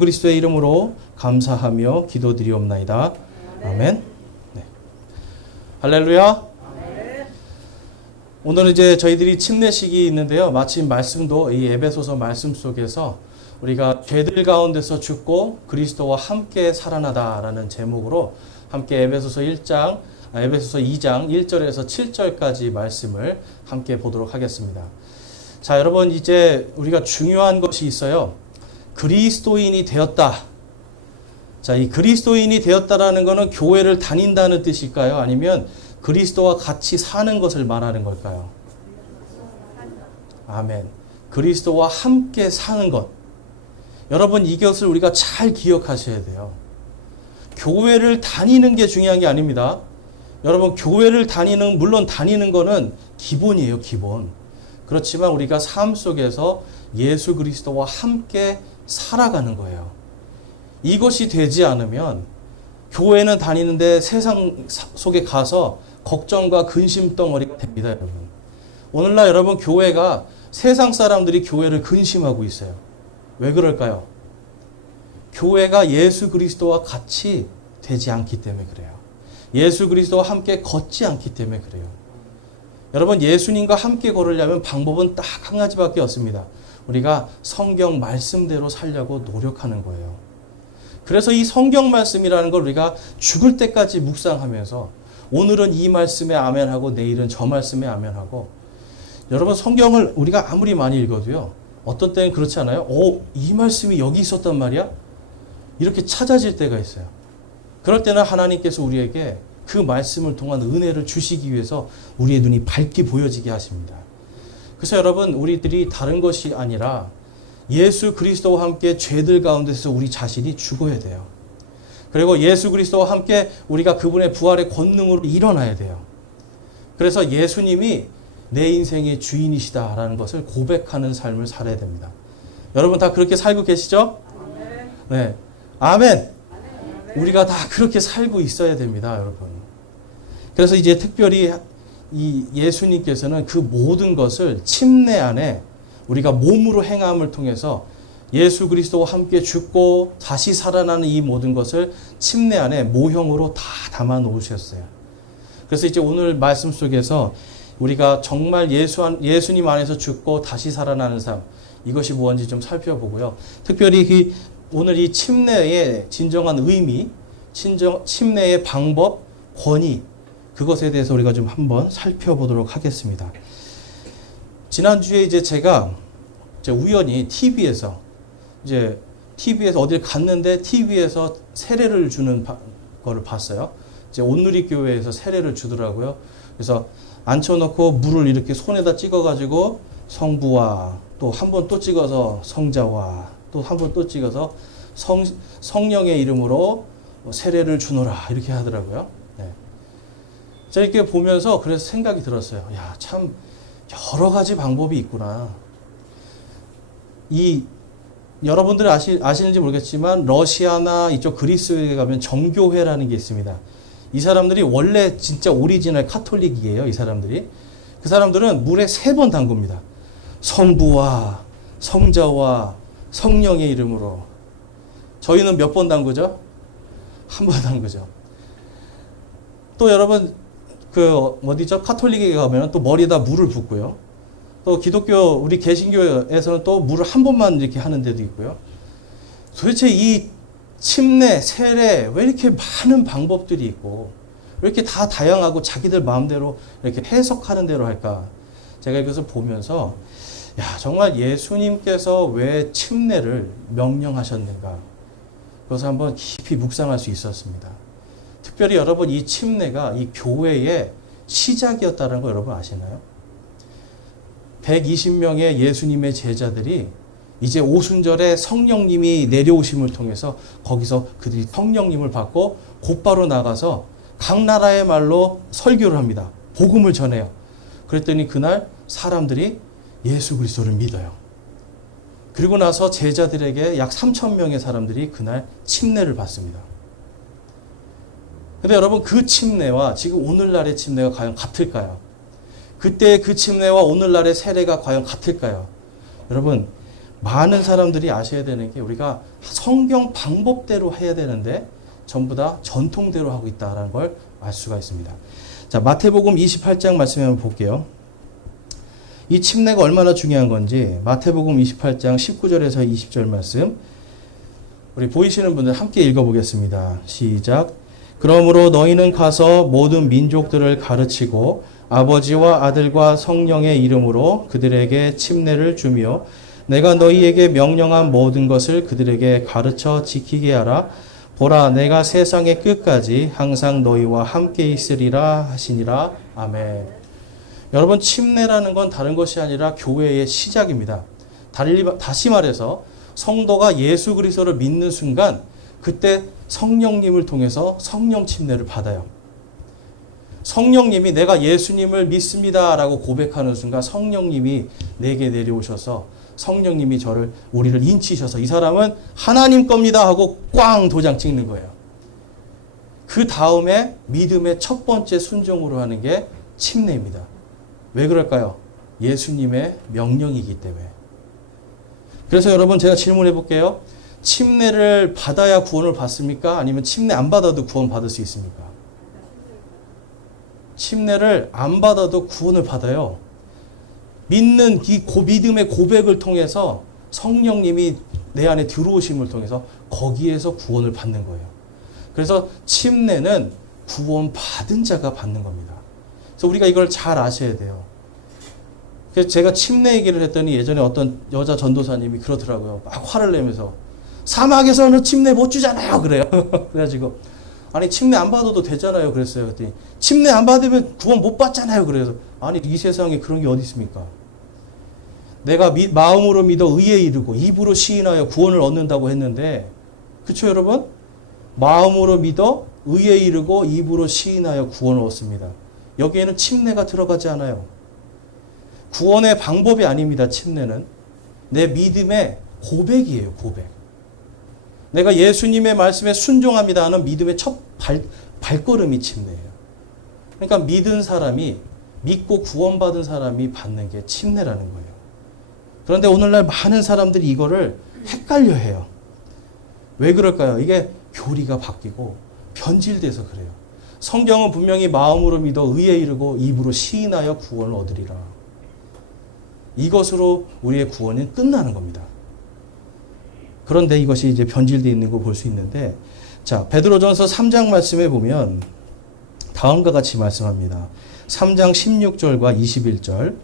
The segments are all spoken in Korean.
그리스도의 이름으로 감사하며 기도드리옵나이다. 아멘. 네. 할렐루야. 오늘은 이제 저희들이 침례식이 있는데요. 마침 말씀도 이 에베소서 말씀 속에서 우리가 죄들 가운데서 죽고 그리스도와 함께 살아나다라는 제목으로 함께 에베소서 2장 1절에서 7절까지 말씀을 함께 보도록 하겠습니다. 자, 여러분, 이제 우리가 중요한 것이 있어요. 그리스도인이 되었다. 자, 이 그리스도인이 되었다라는 것은 교회를 다닌다는 뜻일까요? 아니면 그리스도와 같이 사는 것을 말하는 걸까요? 아멘. 그리스도와 함께 사는 것. 여러분, 이것을 우리가 잘 기억하셔야 돼요. 교회를 다니는 게 중요한 게 아닙니다. 여러분, 교회를 물론 다니는 거는 기본이에요, 기본. 그렇지만 우리가 삶 속에서 예수 그리스도와 함께 살아가는 거예요. 이것이 되지 않으면 교회는 다니는데 세상 속에 가서 걱정과 근심 덩어리가 됩니다, 여러분. 오늘날 여러분, 교회가 세상 사람들이 교회를 근심하고 있어요. 왜 그럴까요? 교회가 예수 그리스도와 같이 되지 않기 때문에 그래요. 예수 그리스도와 함께 걷지 않기 때문에 그래요. 여러분, 예수님과 함께 걸으려면 방법은 딱 한 가지밖에 없습니다. 우리가 성경 말씀대로 살려고 노력하는 거예요. 그래서 이 성경 말씀이라는 걸 우리가 죽을 때까지 묵상하면서 오늘은 이 말씀에 아멘하고 내일은 저 말씀에 아멘하고, 여러분, 성경을 우리가 아무리 많이 읽어도요, 어떤 때는 그렇지 않아요? 이 말씀이 여기 있었단 말이야? 이렇게 찾아질 때가 있어요. 그럴 때는 하나님께서 우리에게 그 말씀을 통한 은혜를 주시기 위해서 우리의 눈이 밝게 보여지게 하십니다. 그래서 여러분, 우리들이 다른 것이 아니라 예수 그리스도와 함께 죄들 가운데서 우리 자신이 죽어야 돼요. 그리고 예수 그리스도와 함께 우리가 그분의 부활의 권능으로 일어나야 돼요. 그래서 예수님이 내 인생의 주인이시다라는 것을 고백하는 삶을 살아야 됩니다. 여러분 다 그렇게 살고 계시죠? 네. 아멘. 우리가 다 그렇게 살고 있어야 됩니다, 여러분. 그래서 이제 특별히 이 예수님께서는 그 모든 것을 침례 안에 우리가 몸으로 행함을 통해서 예수 그리스도와 함께 죽고 다시 살아나는 이 모든 것을 침례 안에 모형으로 다 담아 놓으셨어요. 그래서 이제 오늘 말씀 속에서 우리가 정말 예수님 안에서 죽고 다시 살아나는 삶, 이것이 무엇인지 좀 살펴보고요. 특별히 오늘 이 침례의 진정한 의미, 침례의 방법, 권위, 그것에 대해서 우리가 좀 한번 살펴보도록 하겠습니다. 지난주에 이제 제가 우연히 TV에서 어딜 갔는데 TV에서 세례를 주는 거를 봤어요. 이제 온누리교회에서 세례를 주더라고요. 그래서 앉혀놓고 물을 이렇게 손에다 찍어가지고 성부와 또 한 번 또 찍어서 성자와 또 한 번 또 찍어서 성령의 이름으로 세례를 주노라 이렇게 하더라고요. 네. 제가 이렇게 보면서 그래서 생각이 들었어요. 야, 참 여러 가지 방법이 있구나. 여러분들이 아시는지 모르겠지만 러시아나 이쪽 그리스에 가면 정교회라는 게 있습니다. 이 사람들이 원래 진짜 오리지널 카톨릭이에요. 이 사람들이. 그 사람들은 물에 3번 담굽니다. 성부와 성자와 성령의 이름으로. 저희는 몇 번 담그죠? 한 번 담그죠. 또 여러분, 카톨릭에 가면 또 머리에다 물을 붓고요. 또 우리 개신교에서는 또 물을 한 번만 이렇게 하는 데도 있고요. 도대체 이 침례, 세례, 왜 이렇게 많은 방법들이 있고, 왜 이렇게 다 다양하고 자기들 마음대로 이렇게 해석하는 대로 할까? 제가 이것을 보면서, 정말 예수님께서 왜 침례를 명령하셨는가? 그것을 한번 깊이 묵상할 수 있었습니다. 특별히 여러분, 이 침례가 이 교회의 시작이었다는 거 여러분 아시나요? 120명의 예수님의 제자들이 이제 오순절에 성령님이 내려오심을 통해서 거기서 그들이 성령님을 받고 곧바로 나가서 각 나라의 말로 설교를 합니다. 복음을 전해요. 그랬더니 그날 사람들이 예수 그리스도를 믿어요. 그리고 나서 제자들에게 약 3,000명의 사람들이 그날 침례를 받습니다. 근데 여러분, 그 침례와 지금 오늘날의 침례가 과연 같을까요? 그때의 그 침례와 오늘날의 세례가 과연 같을까요? 여러분, 많은 사람들이 아셔야 되는 게 우리가 성경 방법대로 해야 되는데 전부 다 전통대로 하고 있다는 걸 알 수가 있습니다. 자, 마태복음 28장 말씀 한번 볼게요. 이 침례가 얼마나 중요한 건지 마태복음 28장 19절에서 20절 말씀 우리 보이시는 분들 함께 읽어보겠습니다. 시작. 그러므로 너희는 가서 모든 민족들을 가르치고 아버지와 아들과 성령의 이름으로 그들에게 침례를 주며 내가 너희에게 명령한 모든 것을 그들에게 가르쳐 지키게 하라. 보라, 내가 세상의 끝까지 항상 너희와 함께 있으리라 하시니라. 아멘. 여러분, 침례라는 건 다른 것이 아니라 교회의 시작입니다. 다시 말해서 성도가 예수 그리스도를 믿는 순간 그때 성령님을 통해서 성령 침례를 받아요. 성령님이 내가 예수님을 믿습니다 라고 고백하는 순간 성령님이 내게 내려오셔서 성령님이 우리를 인치셔서 이 사람은 하나님 겁니다 하고 꽝 도장 찍는 거예요. 그 다음에 믿음의 첫 번째 순종으로 하는 게 침례입니다. 왜 그럴까요? 예수님의 명령이기 때문에. 그래서 여러분 제가 질문해 볼게요. 침례를 받아야 구원을 받습니까? 아니면 침례 안 받아도 구원 받을 수 있습니까? 침례를 안 받아도 구원을 받아요. 믿는 이 믿음의 고백을 통해서 성령님이 내 안에 들어오심을 통해서 거기에서 구원을 받는 거예요. 그래서 침례는 구원 받은 자가 받는 겁니다. 그래서 우리가 이걸 잘 아셔야 돼요. 그래서 제가 침례 얘기를 했더니 예전에 어떤 여자 전도사님이 그러더라고요. 막 화를 내면서 사막에서는 침례 못 주잖아요. 그래요. 그래가지고 아니 침례 안 받아도 되잖아요. 그랬어요. 그랬더니 침례 안 받으면 구원 못 받잖아요. 그래서 아니 이 세상에 그런 게 어디 있습니까? 내가 마음으로 믿어 의에 이르고 입으로 시인하여 구원을 얻는다고 했는데 그렇죠 여러분? 마음으로 믿어 의에 이르고 입으로 시인하여 구원을 얻습니다. 여기에는 침례가 들어가지 않아요. 구원의 방법이 아닙니다. 침례는 내 믿음의 고백이에요. 고백. 내가 예수님의 말씀에 순종합니다 하는 믿음의 첫 발걸음이 침례예요. 그러니까 믿은 사람이 믿고 구원받은 사람이 받는 게 침례라는 거예요. 그런데 오늘날 많은 사람들이 이거를 헷갈려 해요. 왜 그럴까요? 이게 교리가 바뀌고 변질돼서 그래요. 성경은 분명히 마음으로 믿어 의에 이르고 입으로 시인하여 구원을 얻으리라. 이것으로 우리의 구원은 끝나는 겁니다. 그런데 이것이 이제 변질되어 있는 거 볼 수 있는데, 자, 베드로전서 3장 말씀에 보면 다음과 같이 말씀합니다. 3장 16절과 21절.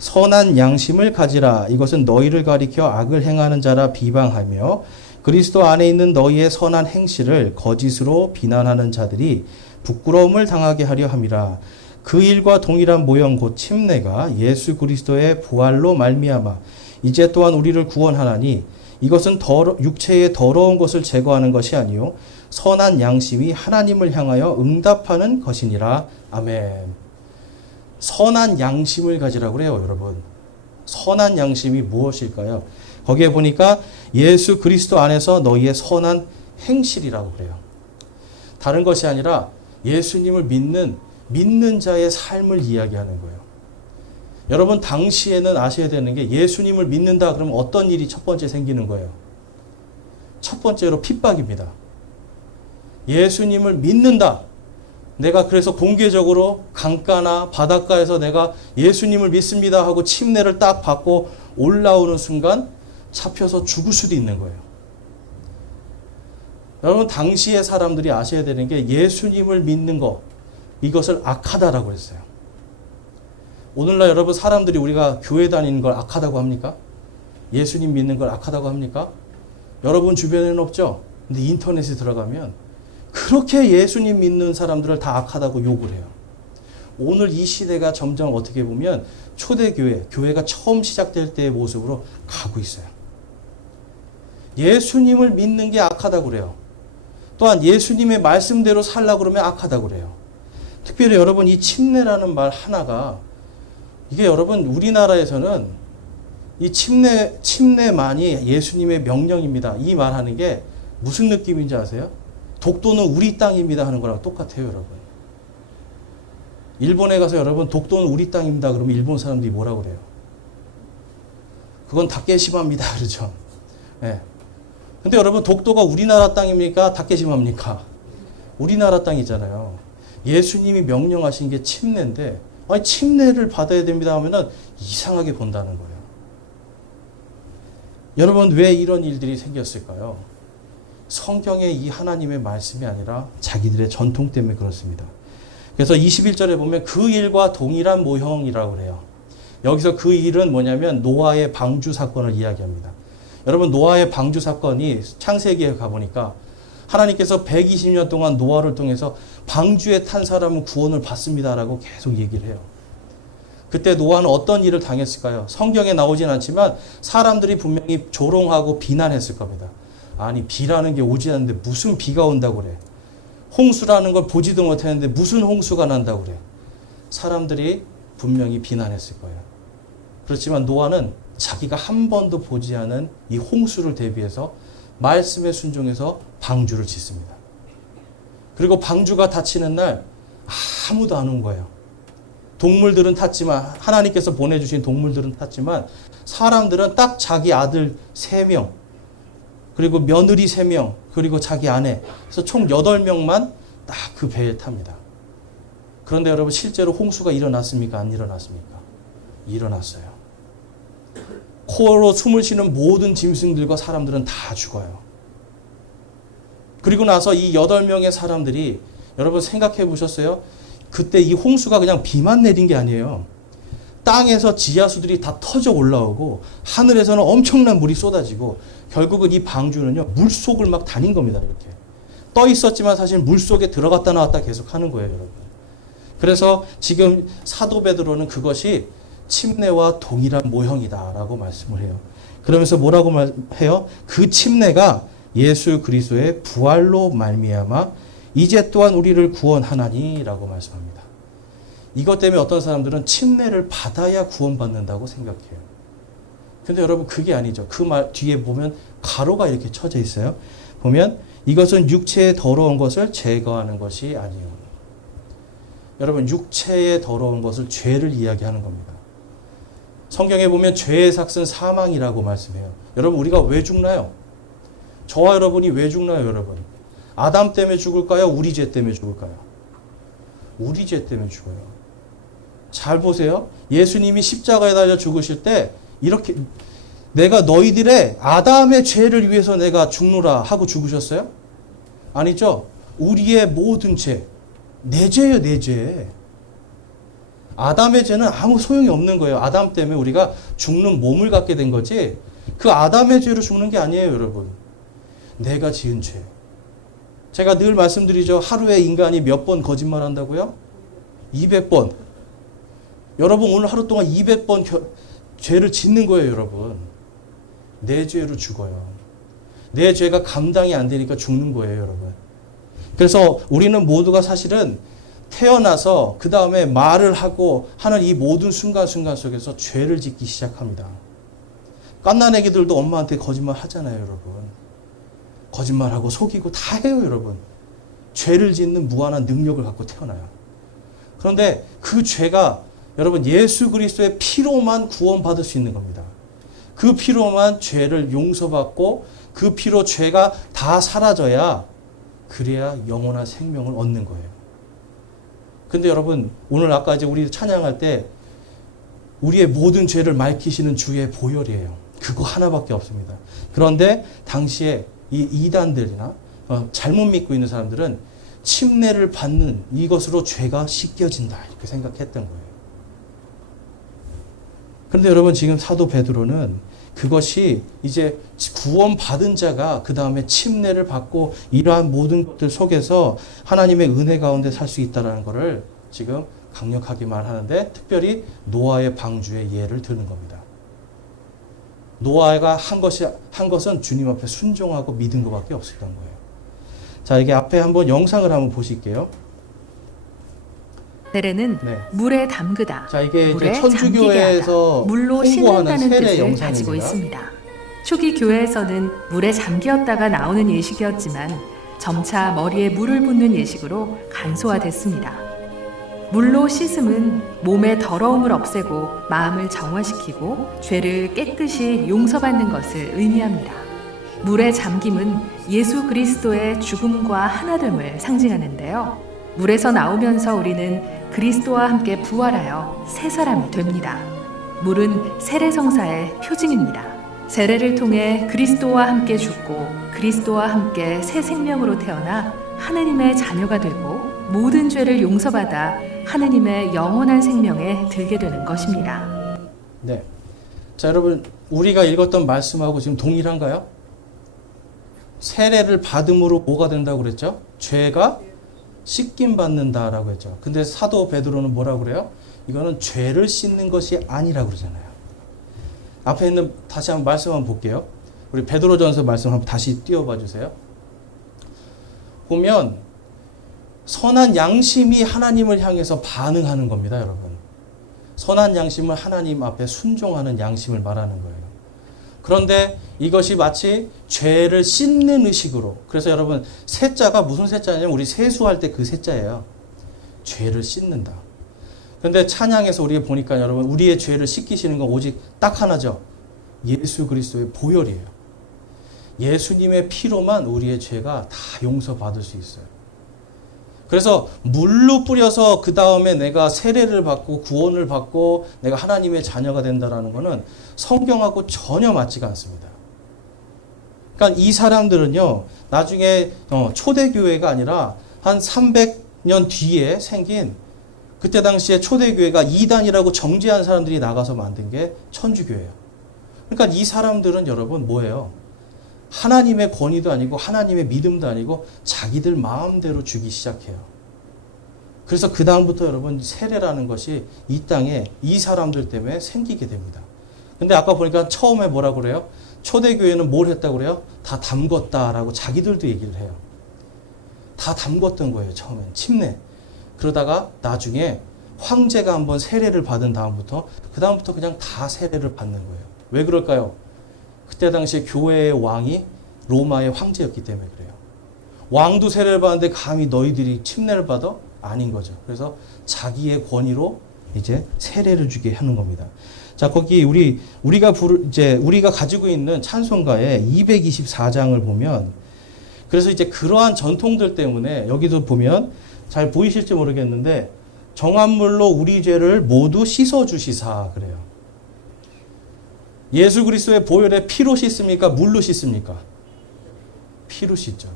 선한 양심을 가지라. 이것은 너희를 가리켜 악을 행하는 자라 비방하며 그리스도 안에 있는 너희의 선한 행실을 거짓으로 비난하는 자들이 부끄러움을 당하게 하려 함이라. 그 일과 동일한 모형 곧 침례가 예수 그리스도의 부활로 말미암아 이제 또한 우리를 구원하나니 이것은 육체의 더러운 것을 제거하는 것이 아니요 선한 양심이 하나님을 향하여 응답하는 것이니라. 아멘. 선한 양심을 가지라고 그래요, 여러분. 선한 양심이 무엇일까요? 거기에 보니까 예수 그리스도 안에서 너희의 선한 행실이라고 그래요. 다른 것이 아니라 예수님을 믿는 자의 삶을 이야기하는 거예요. 여러분 당시에는 아셔야 되는 게 예수님을 믿는다 그러면 어떤 일이 첫 번째 생기는 거예요? 첫 번째로 핍박입니다. 예수님을 믿는다. 내가 그래서 공개적으로 강가나 바닷가에서 내가 예수님을 믿습니다 하고 침례를 딱 받고 올라오는 순간 잡혀서 죽을 수도 있는 거예요. 여러분 당시의 사람들이 아셔야 되는 게 예수님을 믿는 것 이것을 악하다라고 했어요. 오늘날 여러분 사람들이 우리가 교회 다니는 걸 악하다고 합니까? 예수님 믿는 걸 악하다고 합니까? 여러분 주변에는 없죠? 근데 인터넷에 들어가면 그렇게 예수님 믿는 사람들을 다 악하다고 욕을 해요. 오늘 이 시대가 점점 어떻게 보면 초대교회, 교회가 처음 시작될 때의 모습으로 가고 있어요. 예수님을 믿는 게 악하다고 그래요. 또한 예수님의 말씀대로 살라고 그러면 악하다고 그래요. 특별히 여러분 이 침례라는 말 하나가 이게 여러분 우리나라에서는 이 침례만이 예수님의 명령입니다. 이 말하는 게 무슨 느낌인지 아세요? 독도는 우리 땅입니다 하는 거랑 똑같아요, 여러분. 일본에 가서 여러분 독도는 우리 땅입니다 그러면 일본 사람들이 뭐라고 그래요? 그건 다케시마입니다. 그러죠. 예. 근데 여러분, 독도가 우리나라 땅입니까? 다케시마입니까? 우리나라 땅이잖아요. 예수님이 명령하신 게 침례인데, 아니, 침례를 받아야 됩니다 하면은 이상하게 본다는 거예요. 여러분, 왜 이런 일들이 생겼을까요? 성경의 이 하나님의 말씀이 아니라 자기들의 전통 때문에 그렇습니다. 그래서 21절에 보면 그 일과 동일한 모형이라고 그래요. 여기서 그 일은 뭐냐면 노아의 방주 사건을 이야기합니다. 여러분, 노아의 방주 사건이 창세기에 가보니까 하나님께서 120년 동안 노아를 통해서 방주에 탄 사람은 구원을 받습니다라고 계속 얘기를 해요. 그때 노아는 어떤 일을 당했을까요? 성경에 나오진 않지만 사람들이 분명히 조롱하고 비난했을 겁니다. 아니, 비라는 게 오지 않는데 무슨 비가 온다고 그래. 홍수라는 걸 보지도 못했는데 무슨 홍수가 난다고 그래. 사람들이 분명히 비난했을 거예요. 그렇지만 노아는 자기가 한 번도 보지 않은 이 홍수를 대비해서 말씀에 순종해서 방주를 짓습니다. 그리고 방주가 닫히는 날 아무도 안 온 거예요. 동물들은 탔지만, 하나님께서 보내주신 동물들은 탔지만 사람들은 딱 자기 아들 3명, 그리고 며느리 3명, 그리고 자기 아내, 그래서 총 8명만 딱 그 배에 탑니다. 그런데 여러분, 실제로 홍수가 일어났습니까? 안 일어났습니까? 일어났어요. 코로 숨을 쉬는 모든 짐승들과 사람들은 다 죽어요. 그리고 나서 이 8명의 사람들이, 여러분 생각해 보셨어요? 그때 이 홍수가 그냥 비만 내린 게 아니에요. 땅에서 지하수들이 다 터져 올라오고 하늘에서는 엄청난 물이 쏟아지고 결국은 이 방주는요, 물속을 막 다닌 겁니다. 이렇게 떠 있었지만 사실 물속에 들어갔다 나왔다 계속 하는 거예요, 여러분. 그래서 지금 사도 베드로는 그것이 침례와 동일한 모형이다라고 말씀을 해요. 그러면서 뭐라고 말해요? 그 침례가 예수 그리스도의 부활로 말미암아 이제 또한 우리를 구원하나니라고 말씀합니다. 이것 때문에 어떤 사람들은 침례를 받아야 구원받는다고 생각해요. 근데 여러분, 그게 아니죠. 그 말 뒤에 보면 가로가 이렇게 쳐져 있어요. 보면 이것은 육체의 더러운 것을 제거하는 것이 아니요. 여러분, 육체의 더러운 것을 죄를 이야기하는 겁니다. 성경에 보면 죄의 삭은 사망이라고 말씀해요. 여러분, 우리가 왜 죽나요? 저와 여러분이 왜 죽나요, 여러분? 아담 때문에 죽을까요? 우리 죄 때문에 죽을까요? 우리 죄 때문에 죽어요. 잘 보세요. 예수님이 십자가에 달려 죽으실 때 이렇게, 내가 너희들의 아담의 죄를 위해서 내가 죽노라 하고 죽으셨어요? 아니죠. 우리의 모든 죄, 내 죄예요, 내 죄. 아담의 죄는 아무 소용이 없는 거예요. 아담 때문에 우리가 죽는 몸을 갖게 된 거지, 그 아담의 죄로 죽는 게 아니에요, 여러분. 내가 지은 죄. 제가 늘 말씀드리죠. 하루에 인간이 몇 번 거짓말 한다고요? 200번. 여러분, 오늘 하루 동안 200번 죄를 짓는 거예요, 여러분. 내 죄로 죽어요. 내 죄가 감당이 안 되니까 죽는 거예요, 여러분. 그래서 우리는 모두가 사실은 태어나서 그 다음에 말을 하고 하는 이 모든 순간순간 속에서 죄를 짓기 시작합니다. 갓난아기들도 엄마한테 거짓말 하잖아요, 여러분. 거짓말하고 속이고 다 해요, 여러분. 죄를 짓는 무한한 능력을 갖고 태어나요. 그런데 그 죄가 여러분, 예수 그리스도의 피로만 구원받을 수 있는 겁니다. 그 피로만 죄를 용서받고 그 피로 죄가 다 사라져야, 그래야 영원한 생명을 얻는 거예요. 근데 여러분, 오늘 아까 이제 우리 찬양할 때 우리의 모든 죄를 맑히시는 주의 보혈이에요. 그거 하나밖에 없습니다. 그런데 당시에 이 이단들이나 잘못 믿고 있는 사람들은 침례를 받는 이것으로 죄가 씻겨진다, 이렇게 생각했던 거예요. 그런데 여러분, 지금 사도 베드로는 그것이 이제 구원받은 자가 그 다음에 침례를 받고 이러한 모든 것들 속에서 하나님의 은혜 가운데 살 수 있다는 것을 지금 강력하게 말하는데, 특별히 노아의 방주의 예를 드는 겁니다. 노아가 한 것은 주님 앞에 순종하고 믿은 것밖에 없었던 거예요. 자, 이게 앞에 한번 영상을 한번 보실게요. 세례는 네. 물에 담그다, 자, 이게 물에 이제 천주교회에서 물로 홍보하는 씻는다는 세례 뜻을 영상입니다. 가지고 있습니다. 초기 교회에서는 물에 잠기었다가 나오는 예식이었지만 점차 머리에 물을 붓는 예식으로 간소화됐습니다. 물로 씻음은 몸의 더러움을 없애고 마음을 정화시키고 죄를 깨끗이 용서받는 것을 의미합니다. 물에 잠김은 예수 그리스도의 죽음과 하나됨을 상징하는데요. 물에서 나오면서 우리는 그리스도와 함께 부활하여 새 사람이 됩니다. 물은 세례성사의 표징입니다. 세례를 통해 그리스도와 함께 죽고 그리스도와 함께 새 생명으로 태어나 하느님의 자녀가 되고 모든 죄를 용서받아 하느님의 영원한 생명에 들게 되는 것입니다. 네. 자, 여러분, 우리가 읽었던 말씀하고 지금 동일한가요? 세례를 받음으로 뭐가 된다고 그랬죠? 죄가 씻김 받는다라고 했죠. 근데 사도 베드로는 뭐라고 그래요? 이거는 죄를 씻는 것이 아니라고 그러잖아요. 앞에 있는 다시 한번 말씀 한번 볼게요. 우리 베드로전서 말씀 한번 다시 띄워봐 주세요. 보면 선한 양심이 하나님을 향해서 반응하는 겁니다, 여러분. 선한 양심은 하나님 앞에 순종하는 양심을 말하는 거예요. 그런데 이것이 마치 죄를 씻는 의식으로, 그래서 여러분 세자가 무슨 세자냐면 우리 세수할 때 그 세자예요. 죄를 씻는다. 그런데 찬양에서 우리가 보니까 여러분 우리의 죄를 씻기시는 건 오직 딱 하나죠. 예수 그리스도의 보혈이에요. 예수님의 피로만 우리의 죄가 다 용서받을 수 있어요. 그래서 물로 뿌려서 그 다음에 내가 세례를 받고 구원을 받고 내가 하나님의 자녀가 된다는 것은 성경하고 전혀 맞지가 않습니다. 그러니까 이 사람들은요, 나중에 초대교회가 아니라 한 300년 뒤에 생긴 그때 당시에 초대교회가 이단이라고 정죄한 사람들이 나가서 만든 게 천주교예요. 그러니까 이 사람들은 여러분 뭐예요? 하나님의 권위도 아니고 하나님의 믿음도 아니고 자기들 마음대로 주기 시작해요. 그래서 그 다음부터 여러분 세례라는 것이 이 땅에 이 사람들 때문에 생기게 됩니다. 근데 아까 보니까 처음에 뭐라고 그래요? 초대교회는 뭘 했다고 그래요? 다 담궜다라고 자기들도 얘기를 해요. 다 담궜던 거예요, 처음엔. 침례. 그러다가 나중에 황제가 한번 세례를 받은 다음부터 그 다음부터 그냥 다 세례를 받는 거예요. 왜 그럴까요? 그때 당시에 교회의 왕이 로마의 황제였기 때문에 그래요. 왕도 세례를 받는데 감히 너희들이 침례를 받아? 아닌 거죠. 그래서 자기의 권위로 이제 세례를 주게 하는 겁니다. 자, 거기 우리가 가지고 있는 찬송가의 224장을 보면, 그래서 이제 그러한 전통들 때문에 여기도 보면 잘 보이실지 모르겠는데 정한물로 우리 죄를 모두 씻어 주시사 그래요. 예수 그리스도의 보혈에 피로 씻습니까? 물로 씻습니까? 피로 씻죠.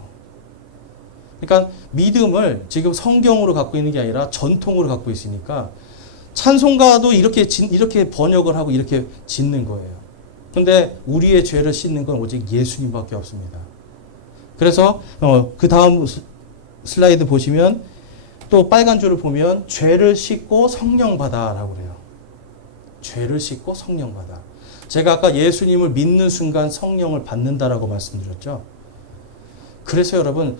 그러니까 믿음을 지금 성경으로 갖고 있는 게 아니라 전통으로 갖고 있으니까 찬송가도 이렇게 번역을 하고 이렇게 짓는 거예요. 그런데 우리의 죄를 씻는 건 오직 예수님밖에 없습니다. 그래서 그 다음 슬라이드 보시면 또 빨간 줄을 보면 죄를 씻고 성령 받아라고 그래요. 죄를 씻고 성령 받아. 제가 아까 예수님을 믿는 순간 성령을 받는다라고 말씀드렸죠. 그래서 여러분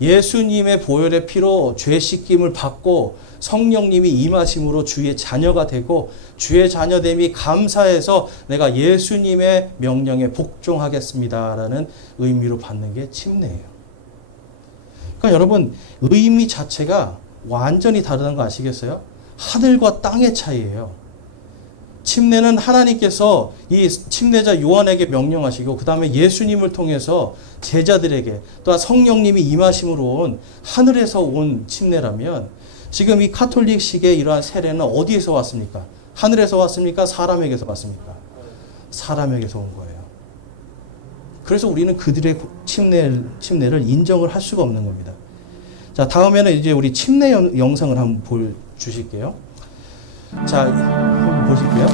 예수님의 보혈의 피로 죄 씻김을 받고 성령님이 임하심으로 주의 자녀가 되고 주의 자녀됨이 감사해서 내가 예수님의 명령에 복종하겠습니다라는 의미로 받는 게 침례예요. 그러니까 여러분 의미 자체가 완전히 다르다는 거 아시겠어요? 하늘과 땅의 차이예요. 침례는 하나님께서 이 침례자 요한에게 명령하시고 그 다음에 예수님을 통해서 제자들에게 또한 성령님이 임하심으로 온 하늘에서 온 침례라면 지금 이 카톨릭식의 이러한 세례는 어디에서 왔습니까? 하늘에서 왔습니까? 사람에게서 왔습니까? 사람에게서 온 거예요. 그래서 우리는 그들의 침례를 인정을 할 수가 없는 겁니다. 자, 다음에는 이제 우리 침례 영상을 한번 보여주실게요. 자, 한번 보실게요.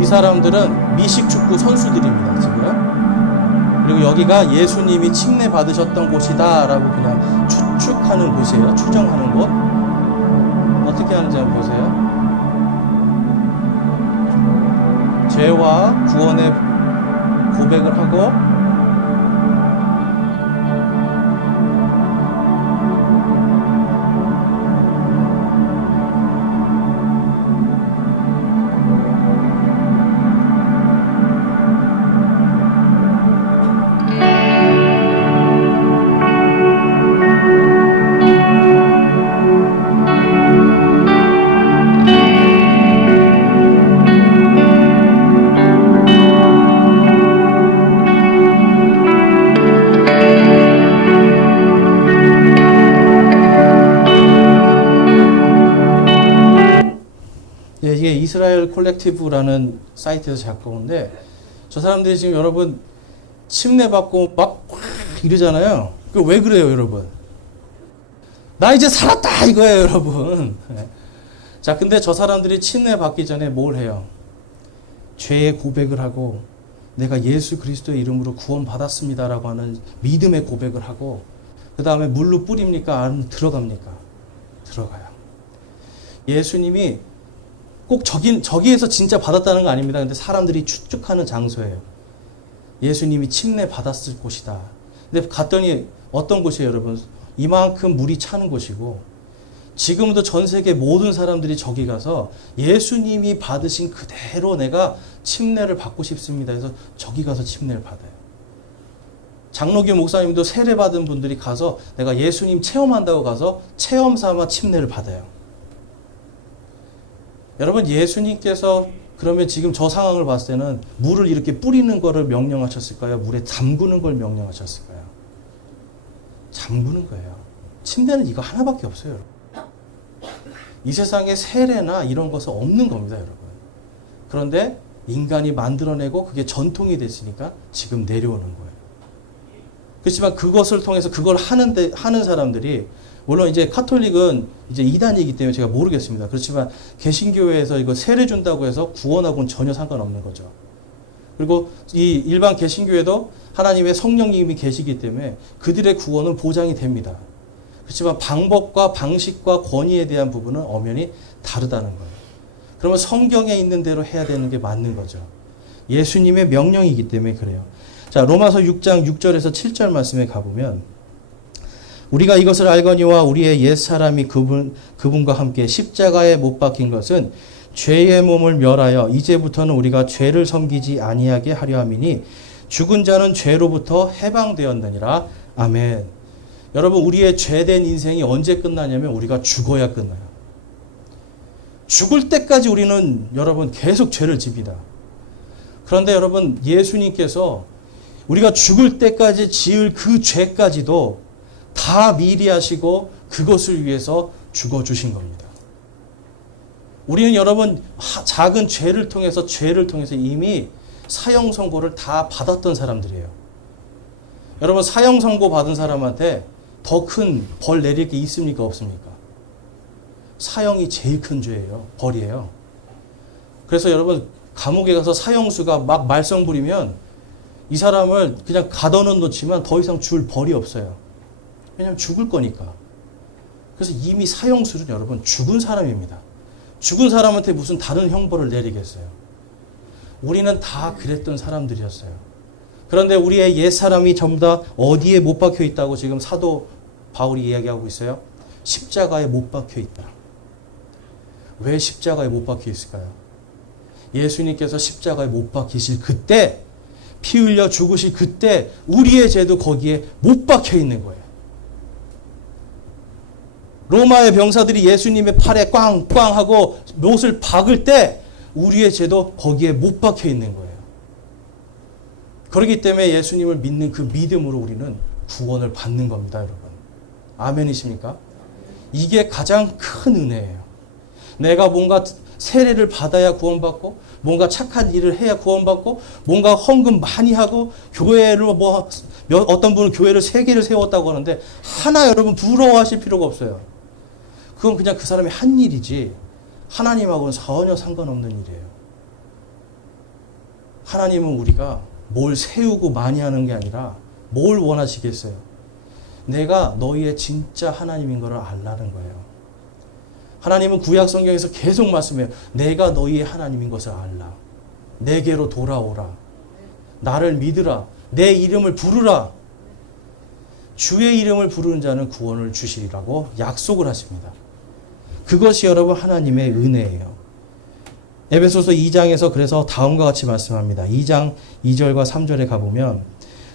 이 사람들은 미식축구 선수들입니다, 지금. 그리고 여기가 예수님이 침례 받으셨던 곳이다 라고 그냥 추측하는 곳이에요. 추정하는 곳. 어떻게 하는지 한번 보세요. 죄와 구원의 고백을 하고 이게 이스라엘 콜렉티브라는 사이트에서 작가인데 저 사람들이 지금 여러분 침례 받고 막 이러잖아요. 그 왜 그래요, 여러분? 나 이제 살았다 이거예요, 여러분. 자, 근데 저 사람들이 침례 받기 전에 뭘 해요? 죄의 고백을 하고 내가 예수 그리스도의 이름으로 구원받았습니다라고 하는 믿음의 고백을 하고 그 다음에 물로 뿌립니까? 아니면 들어갑니까? 들어가요. 예수님이 꼭 저기에서 진짜 받았다는 거 아닙니다. 근데 사람들이 추측하는 장소예요. 예수님이 침례 받았을 곳이다. 근데 갔더니 어떤 곳이에요, 여러분? 이만큼 물이 차는 곳이고 지금도 전 세계 모든 사람들이 저기 가서 예수님이 받으신 그대로 내가 침례를 받고 싶습니다. 해서 저기 가서 침례를 받아요. 장로교 목사님도 세례 받은 분들이 가서 내가 예수님 체험한다고 가서 체험 삼아 침례를 받아요. 여러분, 예수님께서 그러면 지금 저 상황을 봤을 때는 물을 이렇게 뿌리는 거를 명령하셨을까요? 물에 담그는 걸 명령하셨을까요? 잠그는 거예요. 침례는 이거 하나밖에 없어요, 여러분. 이 세상에 세례나 이런 것은 없는 겁니다, 여러분. 그런데 인간이 만들어내고 그게 전통이 됐으니까 지금 내려오는 거예요. 그렇지만 그것을 통해서 그걸 하는 사람들이 물론 이제 카톨릭은 이제 이단이기 때문에 제가 모르겠습니다. 그렇지만 개신교회에서 이거 세례 준다고 해서 구원하고는 전혀 상관없는 거죠. 그리고 이 일반 개신교회도 하나님의 성령님이 계시기 때문에 그들의 구원은 보장이 됩니다. 그렇지만 방법과 방식과 권위에 대한 부분은 엄연히 다르다는 거예요. 그러면 성경에 있는 대로 해야 되는 게 맞는 거죠. 예수님의 명령이기 때문에 그래요. 자, 로마서 6장 6절에서 7절 말씀에 가보면 우리가 이것을 알거니와 우리의 옛사람이 그분과 함께 십자가에 못 박힌 것은 죄의 몸을 멸하여 이제부터는 우리가 죄를 섬기지 아니하게 하려 함이니 죽은 자는 죄로부터 해방되었느니라. 아멘. 여러분, 우리의 죄된 인생이 언제 끝나냐면 우리가 죽어야 끝나요. 죽을 때까지 우리는 여러분 계속 죄를 집니다. 그런데 여러분, 예수님께서 우리가 죽을 때까지 지을 그 죄까지도 다 미리 하시고 그것을 위해서 죽어주신 겁니다. 우리는 여러분 작은 죄를 통해서 이미 사형 선고를 다 받았던 사람들이에요. 여러분, 사형 선고 받은 사람한테 더 큰 벌 내릴 게 있습니까? 없습니까? 사형이 제일 큰 죄예요. 벌이에요. 그래서 여러분, 감옥에 가서 사형수가 막 말썽 부리면 이 사람을 그냥 가둬는 놓지만 더 이상 줄 벌이 없어요. 왜냐하면 죽을 거니까. 그래서 이미 사형수는 여러분 죽은 사람입니다. 죽은 사람한테 무슨 다른 형벌을 내리겠어요. 우리는 다 그랬던 사람들이었어요. 그런데 우리의 옛사람이 전부 다 어디에 못 박혀 있다고 지금 사도 바울이 이야기하고 있어요? 십자가에 못 박혀 있다. 왜 십자가에 못 박혀 있을까요? 예수님께서 십자가에 못 박히실 그때, 피 흘려 죽으실 그때 우리의 죄도 거기에 못 박혀 있는 거예요. 로마의 병사들이 예수님의 팔에 꽝꽝 하고 못을 박을 때 우리의 죄도 거기에 못 박혀 있는 거예요. 그렇기 때문에 예수님을 믿는 그 믿음으로 우리는 구원을 받는 겁니다, 여러분. 아멘이십니까? 이게 가장 큰 은혜예요. 내가 뭔가 세례를 받아야 구원받고, 뭔가 착한 일을 해야 구원받고, 뭔가 헌금 많이 하고, 교회를 어떤 분은 교회를 3개를 세웠다고 하는데, 하나 여러분 부러워하실 필요가 없어요. 그건 그냥 그 사람이 한 일이지, 하나님하고는 전혀 상관없는 일이에요. 하나님은 우리가 뭘 세우고 많이 하는 게 아니라, 뭘 원하시겠어요? 내가 너희의 진짜 하나님인 것을 알라는 거예요. 하나님은 구약 성경에서 계속 말씀해요. 내가 너희의 하나님인 것을 알라. 내게로 돌아오라. 나를 믿으라. 내 이름을 부르라. 주의 이름을 부르는 자는 구원을 주시리라고 약속을 하십니다. 그것이 여러분 하나님의 은혜예요. 에베소서 2장에서 그래서 다음과 같이 말씀합니다. 2장 2절과 3절에 가보면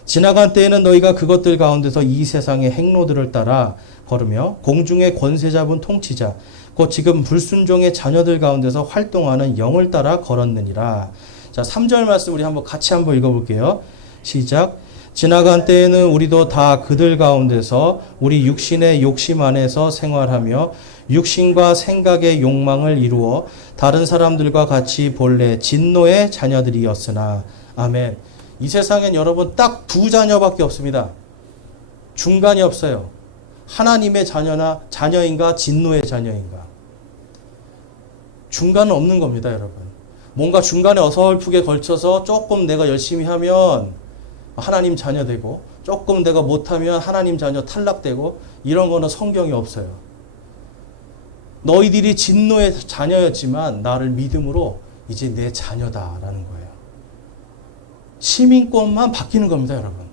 지나간 때에는 너희가 그것들 가운데서 이 세상의 행로들을 따라 걸으며 공중의 권세 잡은 통치자 곧 지금 불순종의 자녀들 가운데서 활동하는 영을 따라 걸었느니라. 자, 3절 말씀 우리 같이 한번 읽어볼게요. 시작. 지나간 때에는 우리도 다 그들 가운데서 우리 육신의 욕심 안에서 생활하며 육신과 생각의 욕망을 이루어 다른 사람들과 같이 본래 진노의 자녀들이었으나. 아멘. 이 세상엔 여러분 딱 두 자녀밖에 없습니다. 중간이 없어요. 하나님의 자녀인가 진노의 자녀인가. 중간은 없는 겁니다, 여러분. 뭔가 중간에 어설프게 걸쳐서 조금 내가 열심히 하면 하나님 자녀 되고 조금 내가 못하면 하나님 자녀 탈락되고 이런 거는 성경에 없어요. 너희들이 진노의 자녀였지만 나를 믿음으로 이제 내 자녀다라는 거예요. 시민권만 바뀌는 겁니다, 여러분.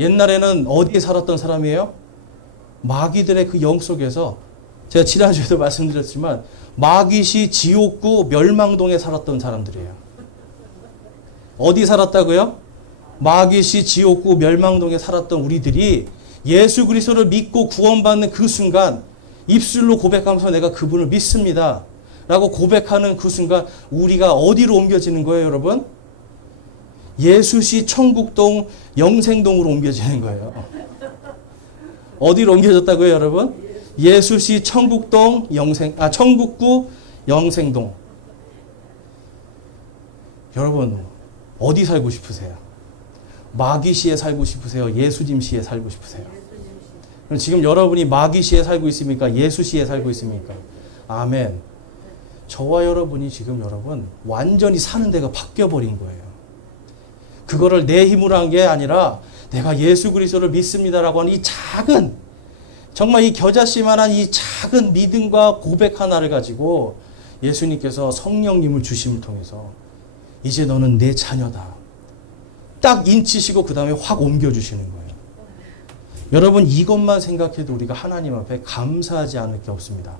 옛날에는 어디에 살았던 사람이에요? 마귀들의 그 영 속에서, 제가 지난주에도 말씀드렸지만 마귀시 지옥구 멸망동에 살았던 사람들이에요. 어디 살았다고요? 마귀시 지옥구 멸망동에 살았던 우리들이 예수 그리스도를 믿고 구원받는 그 순간 입술로 고백하면서 내가 그분을 믿습니다 라고 고백하는 그 순간 우리가 어디로 옮겨지는 거예요, 여러분? 예수시 청국동 영생동으로 옮겨지는 거예요. 어디로 옮겨졌다고요, 여러분? 예수시 청국동 청국구 영생동. 여러분, 어디 살고 싶으세요? 마귀시에 살고 싶으세요? 예수님시에 살고 싶으세요? 그럼 지금 여러분이 마귀시에 살고 있습니까? 예수시에 살고 있습니까? 아멘. 저와 여러분이 지금 여러분 완전히 사는 데가 바뀌어버린 거예요. 그거를 내 힘으로 한 게 아니라 내가 예수 그리스도를 믿습니다라고 하는 이 작은, 정말 이 겨자씨만한 이 작은 믿음과 고백 하나를 가지고 예수님께서 성령님을 주심을 통해서 이제 너는 내 자녀다. 딱 인치시고 그 다음에 확 옮겨주시는 거예요. 여러분, 이것만 생각해도 우리가 하나님 앞에 감사하지 않을 게 없습니다.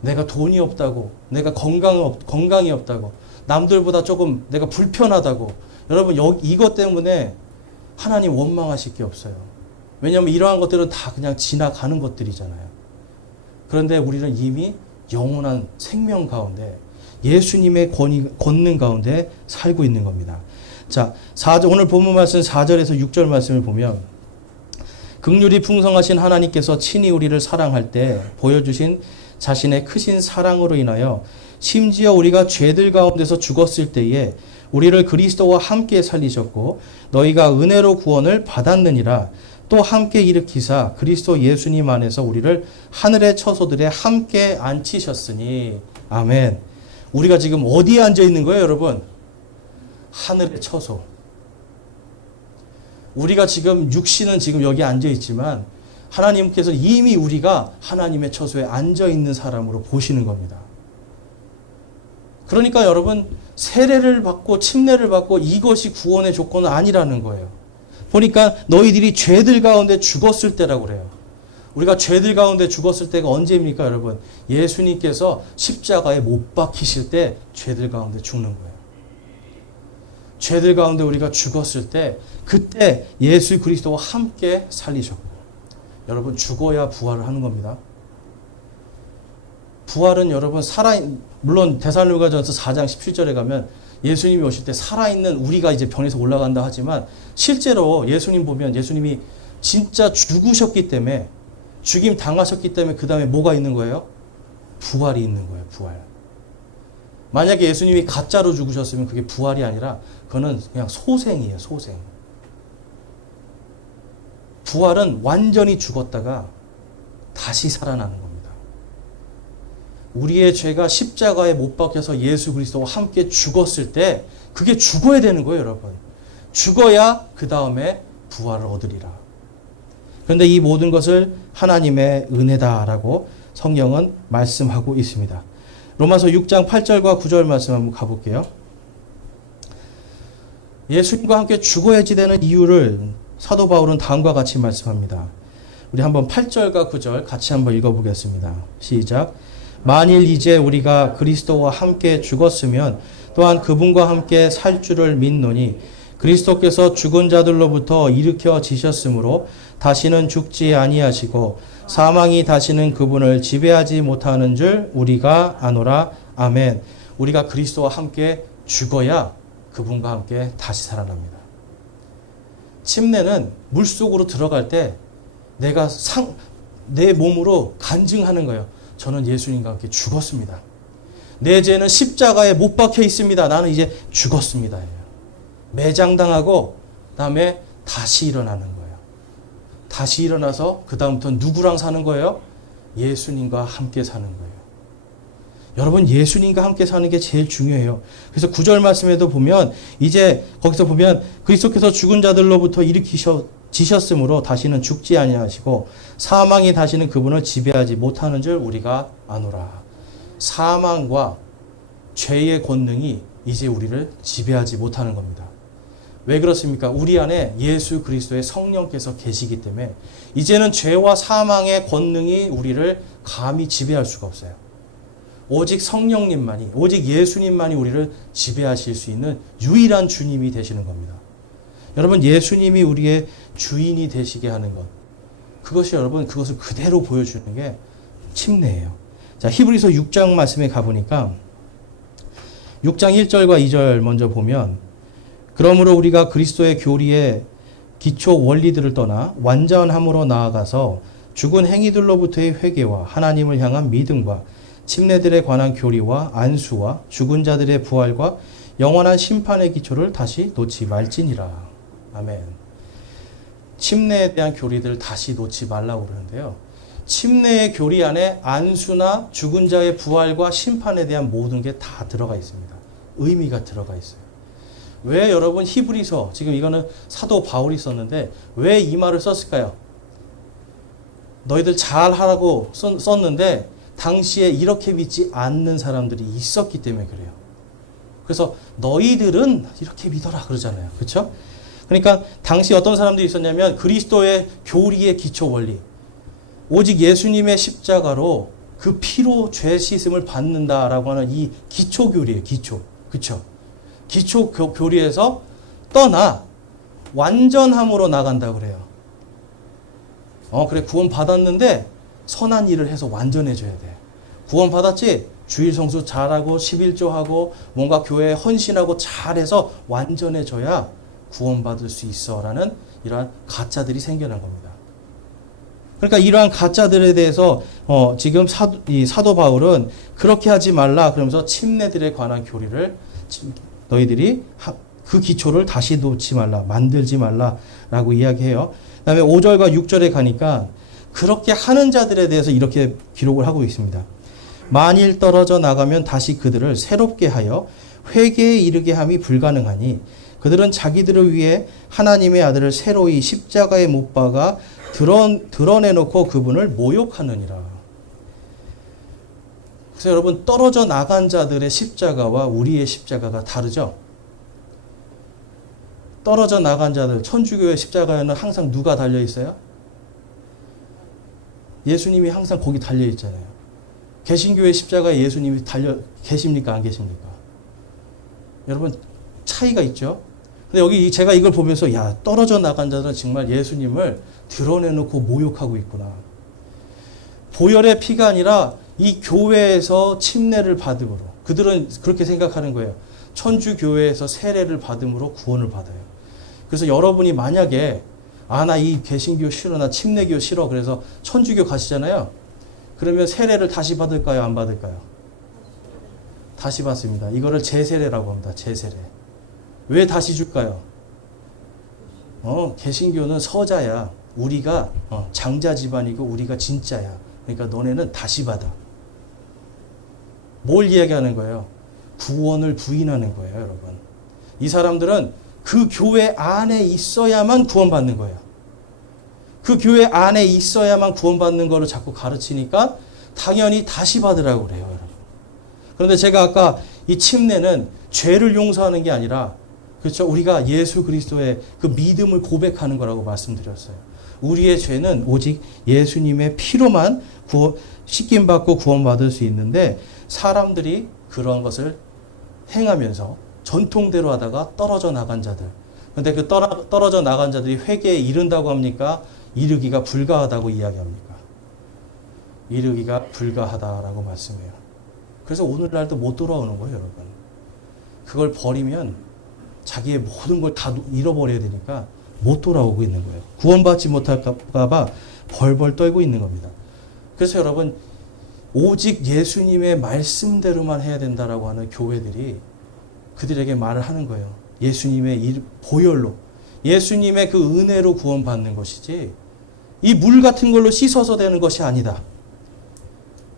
내가 돈이 없다고, 내가 건강이 없다고, 남들보다 조금 내가 불편하다고, 여러분 이것 때문에 하나님 원망하실 게 없어요. 왜냐하면 이러한 것들은 다 그냥 지나가는 것들이잖아요. 그런데 우리는 이미 영원한 생명 가운데 예수님의 권능 가운데 살고 있는 겁니다. 자, 오늘 본문 말씀 4절에서 6절 말씀을 보면 긍휼이 풍성하신 하나님께서 친히 우리를 사랑할 때 보여주신 자신의 크신 사랑으로 인하여 심지어 우리가 죄들 가운데서 죽었을 때에 우리를 그리스도와 함께 살리셨고 너희가 은혜로 구원을 받았느니라. 또 함께 일으키사 그리스도 예수님 안에서 우리를 하늘의 처소들에 함께 앉히셨으니. 아멘. 우리가 지금 어디에 앉아 있는 거예요, 여러분? 하늘의 처소. 우리가 지금 육신은 지금 여기 앉아 있지만 하나님께서 이미 우리가 하나님의 처소에 앉아 있는 사람으로 보시는 겁니다. 그러니까 여러분, 세례를 받고 침례를 받고 이것이 구원의 조건은 아니라는 거예요. 보니까 너희들이 죄들 가운데 죽었을 때라고 그래요. 우리가 죄들 가운데 죽었을 때가 언제입니까, 여러분? 예수님께서 십자가에 못 박히실 때 죄들 가운데 죽는 거예요. 죄들 가운데 우리가 죽었을 때 그때 예수 그리스도와 함께 살리셨고, 여러분 죽어야 부활을 하는 겁니다. 부활은 여러분 물론 데살로니가전서 4장 17절에 가면 예수님이 오실 때 살아있는 우리가 이제 변해서 올라간다 하지만 실제로 예수님 보면 예수님이 진짜 죽으셨기 때문에, 죽임 당하셨기 때문에 그 다음에 뭐가 있는 거예요? 부활이 있는 거예요. 부활. 만약에 예수님이 가짜로 죽으셨으면 그게 부활이 아니라 그거는 그냥 소생이에요. 소생. 부활은 완전히 죽었다가 다시 살아나는 겁니다. 우리의 죄가 십자가에 못 박혀서 예수 그리스도와 함께 죽었을 때 그게 죽어야 되는 거예요, 여러분. 죽어야 그 다음에 부활을 얻으리라. 그런데 이 모든 것을 하나님의 은혜다라고 성경은 말씀하고 있습니다. 로마서 6장 8절과 9절 말씀 한번 가볼게요. 예수님과 함께 죽어야지 되는 이유를 사도 바울은 다음과 같이 말씀합니다. 우리 한번 8절과 9절 같이 한번 읽어보겠습니다. 시작. 만일 이제 우리가 그리스도와 함께 죽었으면 또한 그분과 함께 살 줄을 믿노니 그리스도께서 죽은 자들로부터 일으켜지셨으므로 다시는 죽지 아니하시고 사망이 다시는 그분을 지배하지 못하는 줄 우리가 아노라. 아멘. 우리가 그리스도와 함께 죽어야 그분과 함께 다시 살아납니다. 침례는 물속으로 들어갈 때 내가 내 몸으로 간증하는 거예요. 저는 예수님과 함께 죽었습니다. 내 죄는 십자가에 못 박혀 있습니다. 나는 이제 죽었습니다. 매장당하고 그다음에 다시 일어나는 거예요. 다시 일어나서 그 다음부터 누구랑 사는 거예요? 예수님과 함께 사는 거예요. 여러분, 예수님과 함께 사는 게 제일 중요해요. 그래서 9절 말씀에도 보면 이제 거기서 보면 그리스도께서 죽은 자들로부터 일으키셨으므로 다시는 죽지 아니하시고 사망이 다시는 그분을 지배하지 못하는 줄 우리가 아노라. 사망과 죄의 권능이 이제 우리를 지배하지 못하는 겁니다. 왜 그렇습니까? 우리 안에 예수 그리스도의 성령께서 계시기 때문에 이제는 죄와 사망의 권능이 우리를 감히 지배할 수가 없어요. 오직 성령님만이, 오직 예수님만이 우리를 지배하실 수 있는 유일한 주님이 되시는 겁니다. 여러분, 예수님이 우리의 주인이 되시게 하는 것, 그것이 여러분, 그것을 그대로 보여주는 게 침례예요. 자, 히브리서 6장 말씀에 가보니까 6장 1절과 2절 먼저 보면, 그러므로 우리가 그리스도의 교리의 기초 원리들을 떠나 완전함으로 나아가서 죽은 행위들로부터의 회개와 하나님을 향한 믿음과 침례들에 관한 교리와 안수와 죽은 자들의 부활과 영원한 심판의 기초를 다시 놓지 말지니라. 아멘. 침례에 대한 교리들을 다시 놓지 말라고 그러는데요. 침례의 교리 안에 안수나 죽은 자의 부활과 심판에 대한 모든 게 다 들어가 있습니다. 의미가 들어가 있어요. 왜 여러분 히브리서, 지금 이거는 사도 바울이 썼는데 왜 이 말을 썼을까요? 너희들 잘하라고 썼는데 당시에 이렇게 믿지 않는 사람들이 있었기 때문에 그래요. 그래서 너희들은 이렇게 믿어라 그러잖아요. 그렇죠? 그러니까 당시 어떤 사람들이 있었냐면 그리스도의 교리의 기초 원리, 오직 예수님의 십자가로 그 피로 죄 씻음을 받는다라고 하는 이 기초 교리예요. 기초. 그렇죠? 기초 교리에서 떠나 완전함으로 나간다고 그래요. 그래, 구원 받았는데 선한 일을 해서 완전해져야 돼. 구원 받았지? 주일 성수 잘하고 11조하고 뭔가 교회에 헌신하고 잘해서 완전해져야 구원받을 수 있어라는 이러한 가짜들이 생겨난 겁니다. 그러니까 이러한 가짜들에 대해서 지금 사도 바울은 그렇게 하지 말라 그러면서 침례들에 관한 교리를 너희들이 그 기초를 다시 놓지 말라, 만들지 말라라고 이야기해요. 그 다음에 5절과 6절에 가니까 그렇게 하는 자들에 대해서 이렇게 기록을 하고 있습니다. 만일 떨어져 나가면 다시 그들을 새롭게 하여 회개에 이르게 함이 불가능하니 그들은 자기들을 위해 하나님의 아들을 새로이 십자가에 못 박아 드러내놓고 그분을 모욕하느니라. 그래서 여러분, 떨어져 나간 자들의 십자가와 우리의 십자가가 다르죠? 떨어져 나간 자들, 천주교의 십자가에는 항상 누가 달려 있어요? 예수님이 항상 거기 달려 있잖아요. 개신교의 십자가에 예수님이 달려 계십니까? 안 계십니까? 여러분, 차이가 있죠? 근데 여기 제가 이걸 보면서 야, 떨어져 나간 자들은 정말 예수님을 드러내놓고 모욕하고 있구나. 보혈의 피가 아니라 이 교회에서 침례를 받음으로, 그들은 그렇게 생각하는 거예요. 천주교회에서 세례를 받음으로 구원을 받아요. 그래서 여러분이 만약에 나 이 개신교 싫어, 나 침례교 싫어, 그래서 천주교 가시잖아요. 그러면 세례를 다시 받을까요? 안 받을까요? 다시 받습니다. 이거를 재세례라고 합니다. 재세례. 왜 다시 줄까요? 개신교는 서자야. 우리가 장자 집안이고 우리가 진짜야. 그러니까 너네는 다시 받아. 뭘 이야기하는 거예요? 구원을 부인하는 거예요, 여러분. 이 사람들은 그 교회 안에 있어야만 구원받는 거예요. 그 교회 안에 있어야만 구원받는 거를 자꾸 가르치니까 당연히 다시 받으라고 그래요, 여러분. 그런데 제가 아까 이 침례는 죄를 용서하는 게 아니라, 그렇죠? 우리가 예수 그리스도의 그 믿음을 고백하는 거라고 말씀드렸어요. 우리의 죄는 오직 예수님의 피로만 씻김받고 구원받을 수 있는데 사람들이 그런 것을 행하면서 전통대로 하다가 떨어져 나간 자들. 그런데 그 떨어져 나간 자들이 회개에 이른다고 합니까? 이르기가 불가하다고 이야기합니까? 이르기가 불가하다라고 말씀해요. 그래서 오늘날도 못 돌아오는 거예요, 여러분. 그걸 버리면 자기의 모든 걸 다 잃어버려야 되니까 못 돌아오고 있는 거예요. 구원받지 못할까 봐 벌벌 떨고 있는 겁니다. 그래서 여러분, 오직 예수님의 말씀대로만 해야 된다라고 하는 교회들이 그들에게 말을 하는 거예요. 예수님의 보혈로, 예수님의 그 은혜로 구원받는 것이지 이 물 같은 걸로 씻어서 되는 것이 아니다.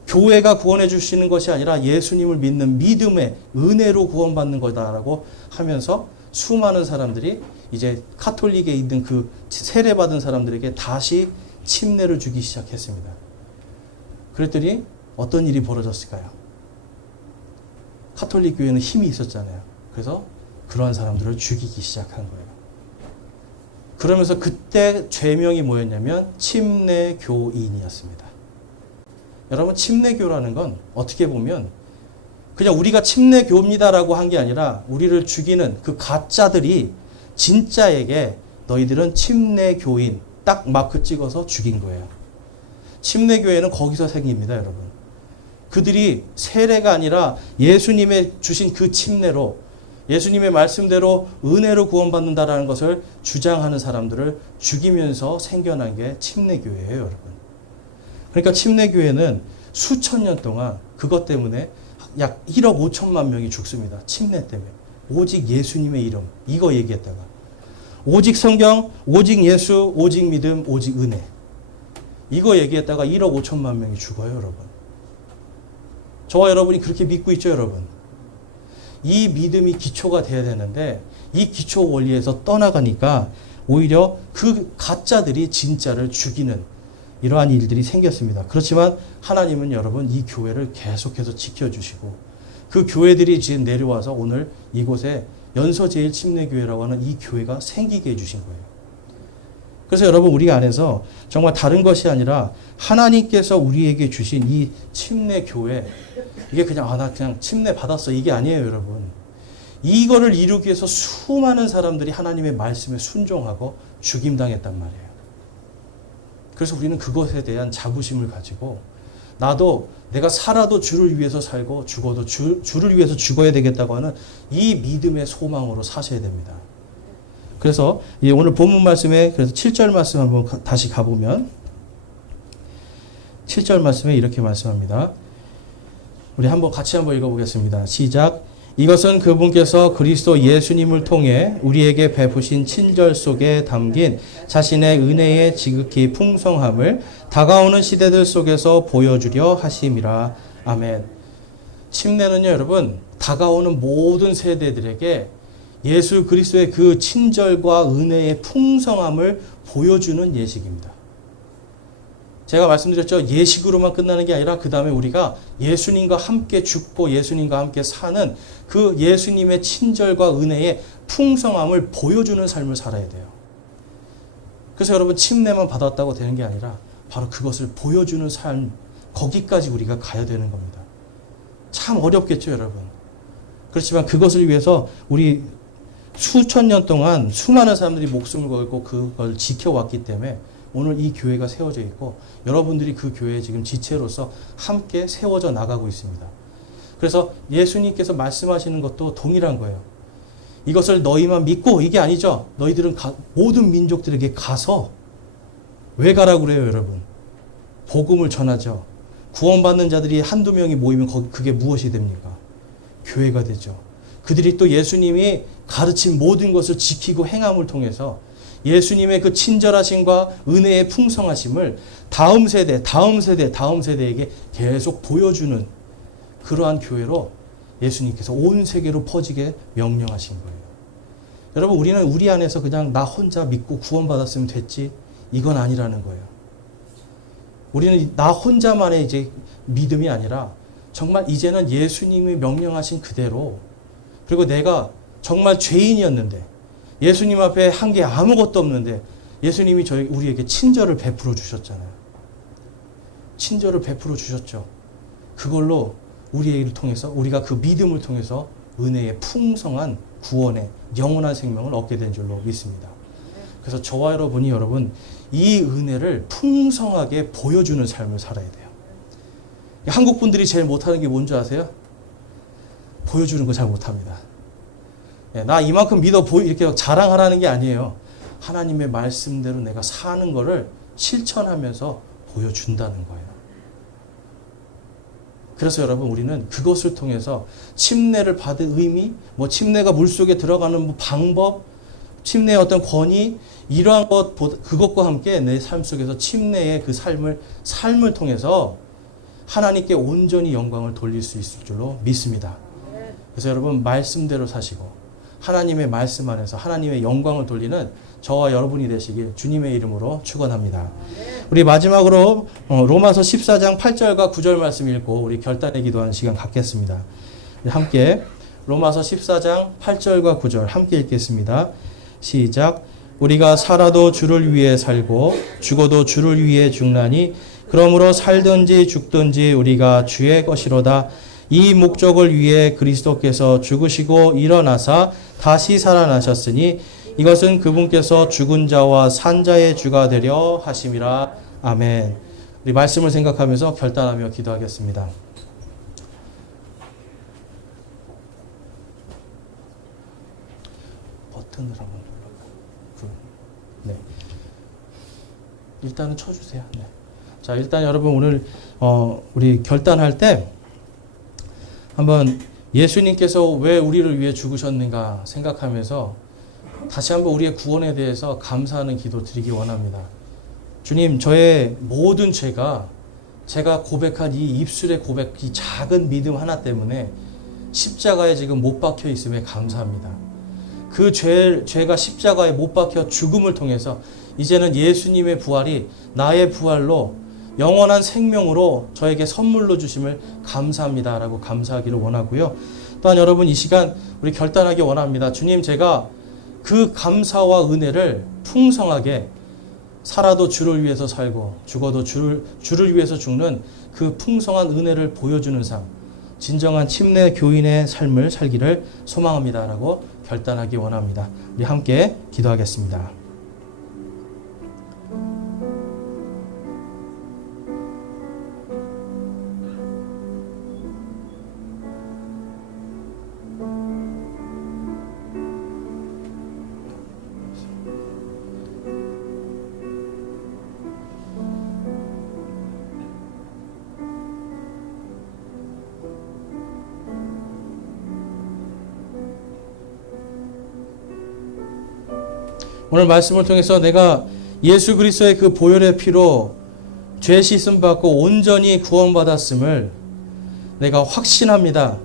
교회가 구원해 주시는 것이 아니라 예수님을 믿는 믿음의 은혜로 구원받는 거다라고 하면서 수많은 사람들이 이제 카톨릭에 있는 그 세례받은 사람들에게 다시 침례를 주기 시작했습니다. 그랬더니 어떤 일이 벌어졌을까요? 카톨릭 교회는 힘이 있었잖아요. 그래서 그러한 사람들을 죽이기 시작한 거예요. 그러면서 그때 죄명이 뭐였냐면 침례교인이었습니다. 여러분, 침례교라는 건 어떻게 보면 그냥 우리가 침례교입니다라고 한 게 아니라 우리를 죽이는 그 가짜들이 진짜에게 너희들은 침례교인 딱 마크 찍어서 죽인 거예요. 침례교회는 거기서 생깁니다, 여러분. 그들이 세례가 아니라 예수님의 주신 그 침례로 예수님의 말씀대로 은혜로 구원받는다라는 것을 주장하는 사람들을 죽이면서 생겨난 게 침례교회예요, 여러분. 그러니까 침례교회는 수천 년 동안 그것 때문에 약 1억 5천만 명이 죽습니다. 침례 때문에. 오직 예수님의 이름, 이거 얘기했다가 오직 성경, 오직 예수, 오직 믿음, 오직 은혜, 이거 얘기했다가 1억 5천만 명이 죽어요, 여러분. 저와 여러분이 그렇게 믿고 있죠, 여러분. 이 믿음이 기초가 돼야 되는데 이 기초 원리에서 떠나가니까 오히려 그 가짜들이 진짜를 죽이는 이러한 일들이 생겼습니다. 그렇지만 하나님은 여러분 이 교회를 계속해서 지켜주시고 그 교회들이 지금 내려와서 오늘 이곳에 연서제일침례교회라고 하는 이 교회가 생기게 해주신 거예요. 그래서 여러분, 우리 안에서 정말 다른 것이 아니라 하나님께서 우리에게 주신 이 침례교회, 이게 그냥 나 그냥 침례 받았어, 이게 아니에요, 여러분. 이거를 이루기 위해서 수많은 사람들이 하나님의 말씀에 순종하고 죽임당했단 말이에요. 그래서 우리는 그것에 대한 자부심을 가지고 나도 내가 살아도 주를 위해서 살고 죽어도 주를 위해서 죽어야 되겠다고 하는 이 믿음의 소망으로 사셔야 됩니다. 그래서 오늘 본문 말씀에 그래서 7절 말씀 한번 다시 가보면 7절 말씀에 이렇게 말씀합니다. 우리 같이 한번 읽어보겠습니다. 시작. 이것은 그분께서 그리스도 예수님을 통해 우리에게 베푸신 친절 속에 담긴 자신의 은혜의 지극히 풍성함을 다가오는 시대들 속에서 보여주려 하심이라. 아멘. 침례는요, 여러분, 다가오는 모든 세대들에게 예수 그리스도의 그 친절과 은혜의 풍성함을 보여주는 예식입니다. 제가 말씀드렸죠. 예식으로만 끝나는 게 아니라 그 다음에 우리가 예수님과 함께 죽고 예수님과 함께 사는 그 예수님의 친절과 은혜의 풍성함을 보여주는 삶을 살아야 돼요. 그래서 여러분, 침례만 받았다고 되는 게 아니라 바로 그것을 보여주는 삶, 거기까지 우리가 가야 되는 겁니다. 참 어렵겠죠, 여러분. 그렇지만 그것을 위해서 우리 수천 년 동안 수많은 사람들이 목숨을 걸고 그걸 지켜왔기 때문에 오늘 이 교회가 세워져 있고 여러분들이 그 교회에 지금 지체로서 함께 세워져 나가고 있습니다. 그래서 예수님께서 말씀하시는 것도 동일한 거예요. 이것을 너희만 믿고, 이게 아니죠. 너희들은 모든 민족들에게 가서, 왜 가라고 그래요, 여러분? 복음을 전하죠. 구원받는 자들이 한두 명이 모이면 그게 무엇이 됩니까? 교회가 되죠. 그들이 또 예수님이 가르친 모든 것을 지키고 행함을 통해서 예수님의 그 친절하심과 은혜의 풍성하심을 다음 세대에게 계속 보여주는 그러한 교회로 예수님께서 온 세계로 퍼지게 명령하신 거예요. 여러분, 우리는 우리 안에서 그냥 나 혼자 믿고 구원받았으면 됐지, 이건 아니라는 거예요. 우리는 나 혼자만의 이제 믿음이 아니라 정말 이제는 예수님이 명령하신 그대로, 그리고 내가 정말 죄인이었는데 예수님 앞에 한 게 아무것도 없는데 예수님이 우리에게 친절을 베풀어 주셨잖아요. 친절을 베풀어 주셨죠. 그걸로 우리를 통해서, 우리가 그 믿음을 통해서 은혜의 풍성한 구원의 영원한 생명을 얻게 된 줄로 믿습니다. 그래서 저와 여러분이 이 은혜를 풍성하게 보여주는 삶을 살아야 돼요. 한국 분들이 제일 못하는 게 뭔지 아세요? 보여주는 거 잘 못합니다. 나 이만큼 믿어 이렇게 자랑하라는 게 아니에요. 하나님의 말씀대로 내가 사는 거를 실천하면서 보여준다는 거예요. 그래서 여러분 우리는 그것을 통해서 침례를 받은 의미, 뭐 침례가 물속에 들어가는 뭐 방법, 침례의 어떤 권위, 이러한 그것과 함께 내 삶 속에서 침례의 그 삶을 통해서 하나님께 온전히 영광을 돌릴 수 있을 줄로 믿습니다. 그래서 여러분 말씀대로 사시고 하나님의 말씀 안에서 하나님의 영광을 돌리는 저와 여러분이 되시길 주님의 이름으로 축원합니다. 우리 마지막으로 로마서 14장 8절과 9절 말씀 읽고 우리 결단의 기도하는 시간 갖겠습니다. 함께 로마서 14장 8절과 9절 함께 읽겠습니다. 시작. 우리가 살아도 주를 위해 살고 죽어도 주를 위해 죽나니 그러므로 살든지 죽든지 우리가 주의 것이로다. 이 목적을 위해 그리스도께서 죽으시고 일어나사 다시 살아나셨으니 이것은 그분께서 죽은 자와 산 자의 주가 되려 하심이라. 아멘. 우리 말씀을 생각하면서 결단하며 기도하겠습니다. 버튼을 한번 눌러볼까요? 네. 일단은 쳐주세요. 네. 자, 일단 여러분 오늘 우리 결단할 때 한번 예수님께서 왜 우리를 위해 죽으셨는가 생각하면서 다시 한번 우리의 구원에 대해서 감사하는 기도 드리기 원합니다. 주님, 저의 모든 죄가 제가 고백한 이 입술의 고백, 이 작은 믿음 하나 때문에 십자가에 지금 못 박혀 있음에 감사합니다. 그 죄가 십자가에 못 박혀 죽음을 통해서 이제는 예수님의 부활이 나의 부활로 영원한 생명으로 저에게 선물로 주심을 감사합니다 라고 감사하기를 원하고요. 또한 여러분 이 시간 우리 결단하기 원합니다. 주님, 제가 그 감사와 은혜를 풍성하게 살아도 주를 위해서 살고 죽어도 주를 위해서 죽는 그 풍성한 은혜를 보여주는 삶, 진정한 침례 교인의 삶을 살기를 소망합니다 라고 결단하기 원합니다. 우리 함께 기도하겠습니다. 오늘 말씀을 통해서 내가 예수 그리스도의 그 보혈의 피로 죄 씻음 받고 온전히 구원받았음을 내가 확신합니다.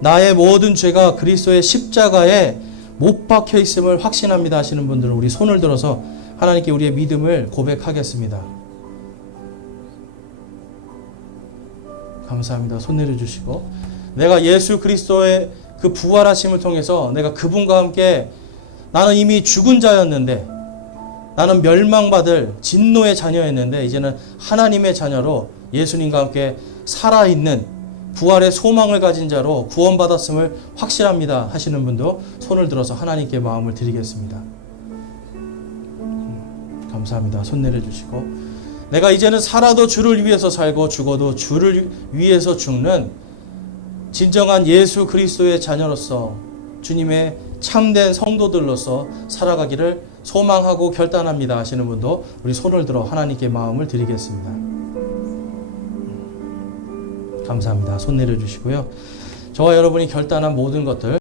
나의 모든 죄가 그리스도의 십자가에 못 박혀 있음을 확신합니다 하시는 분들은 우리 손을 들어서 하나님께 우리의 믿음을 고백하겠습니다. 감사합니다. 손 내려주시고, 내가 예수 그리스도의 그 부활하심을 통해서 내가 그분과 함께 나는 이미 죽은 자였는데, 나는 멸망받을 진노의 자녀였는데 이제는 하나님의 자녀로 예수님과 함께 살아있는 부활의 소망을 가진 자로 구원받았음을 확실합니다 하시는 분도 손을 들어서 하나님께 마음을 드리겠습니다. 감사합니다. 손 내려주시고, 내가 이제는 살아도 주를 위해서 살고 죽어도 주를 위해서 죽는 진정한 예수 그리스도의 자녀로서 주님의 참된 성도들로서 살아가기를 소망하고 결단합니다 하시는 분도 우리 손을 들어 하나님께 마음을 드리겠습니다. 감사합니다. 손 내려주시고요. 저와 여러분이 결단한 모든 것들